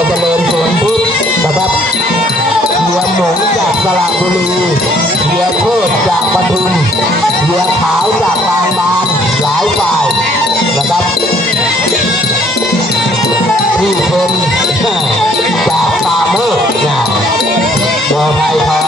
ยเจริญสวนพุทธนะครับเฮียหมงจากสระบุรีเฮียโคตรจากปทุมเฮียขาวจากบางบานหลายฝ่ายนะครับพี่เพนจากป่าเมฆนะโดยไทยทอง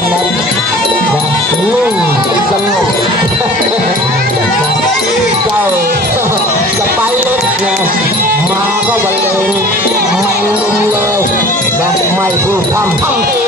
คือคนนั้นนะนุ่มสงบเจ้าสไปเล็กนะมาก็บันเลงมันลุมเลยนะไม่พูดพร่ำ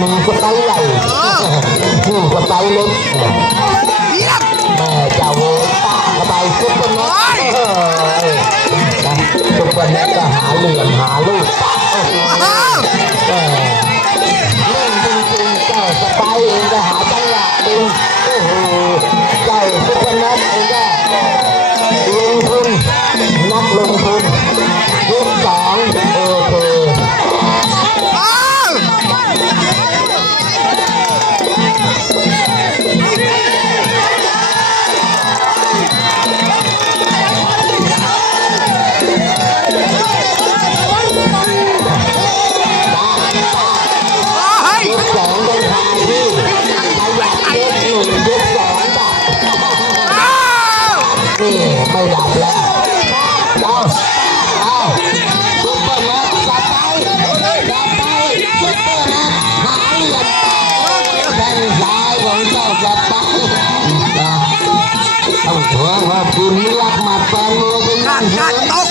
มีสไปร์ใหญ่นี่สไปร์เล็กแม่เจ้าเว้ยปากเข้าไปซุปเปอร์เน็ตเออนะซุปเปอร์เน็ตก็หาเหลี่ยมหาลูก ไม่ดับแล้วเอาเอาซุปเปอร์นัทสไปร์สไปร์ซุปเปอร์นัทหาเหลี่ยมแข้งซ้ายของเจ้าสไปต้องขอขอบคุณรักหมัดแฟนมวยเป็นอย่างสูงดัง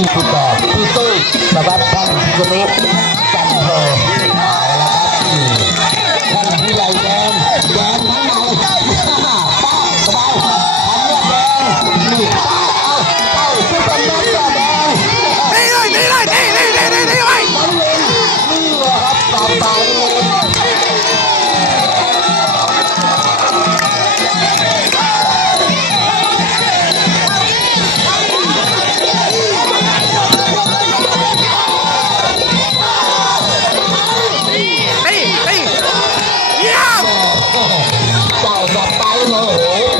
28พี่ตุ้ยนะครับท่านสนุกจันเธอ โอ้โห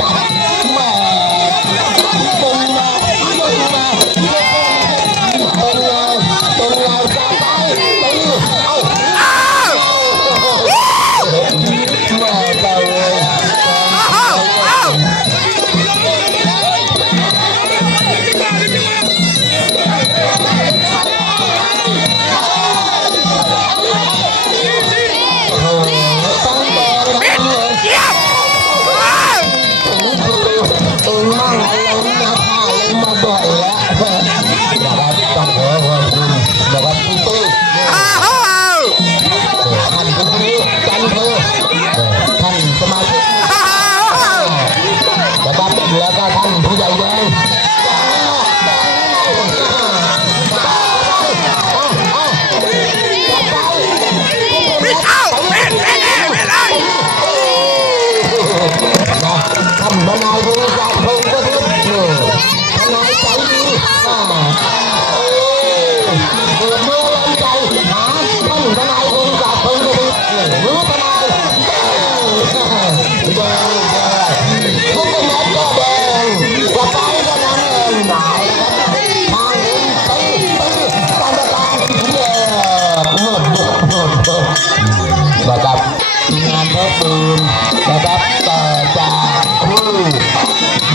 นะครับต่อจากคู่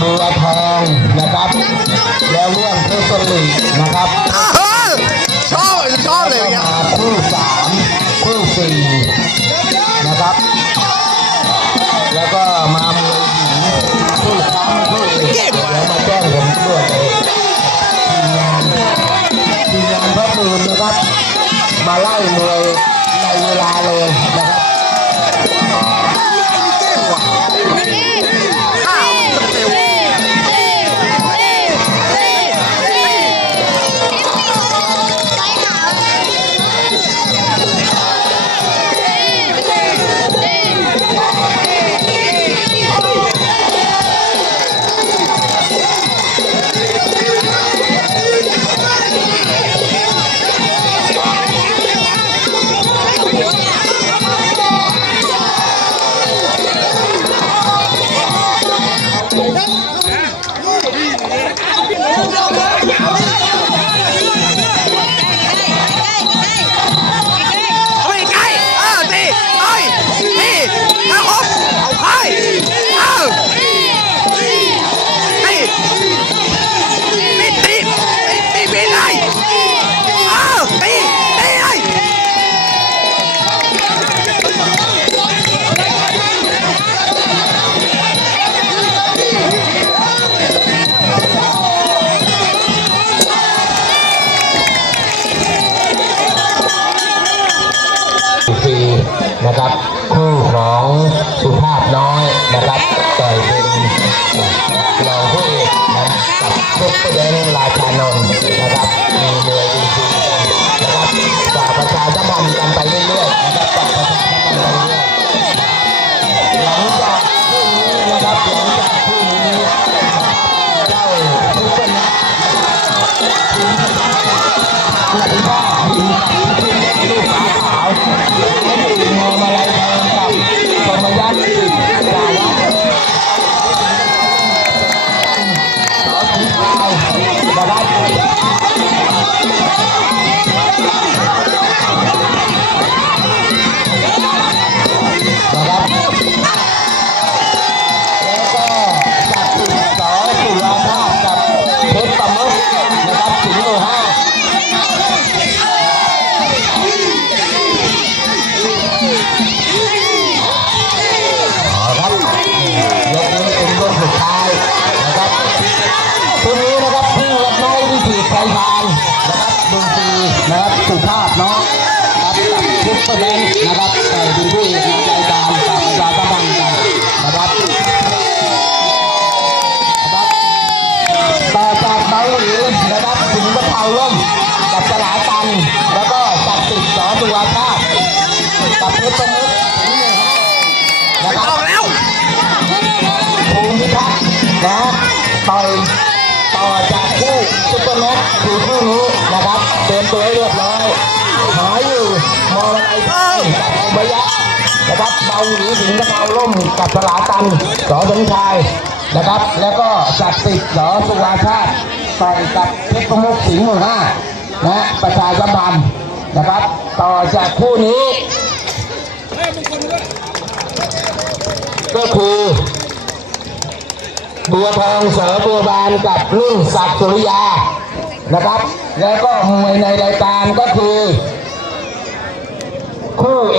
บัวทองนะครับ แล้วเรื่องเทศลีกนะครับเออชอบชอบเลยอย่าง เซุป ระเพราล่มกับสลาตัน แล้วก็จักรติดสอตุวาชาติกับเพชรประมุขถึงหนึ่งห้านะไม่คต้รัอบงแล้วภูมิทัศน์นะต่อยต่อจากคู่ซุปเปอร์แม็กซ์คือคู่นี้นะครับเตรียมตัวให้เรียบร้อยหาอยู่มองอะไรบ้างกับอุบยะนะครับเบาหลีถึงกระเมาล่มกับสลาตันสอสมชายนะครับ แล้วก็จักรติดสอสุราชาติ ต่อยกับเพชรประมุขสิงห์หมู่ห้านะประชาสัมพันธ์นะครับ ต่อจากคู่นี้ ก็คือบัวทองเสือบัวบานกับรุ่งศักดิ์สุริยานะครับ แล้วก็มวยในรายการก็คือคู่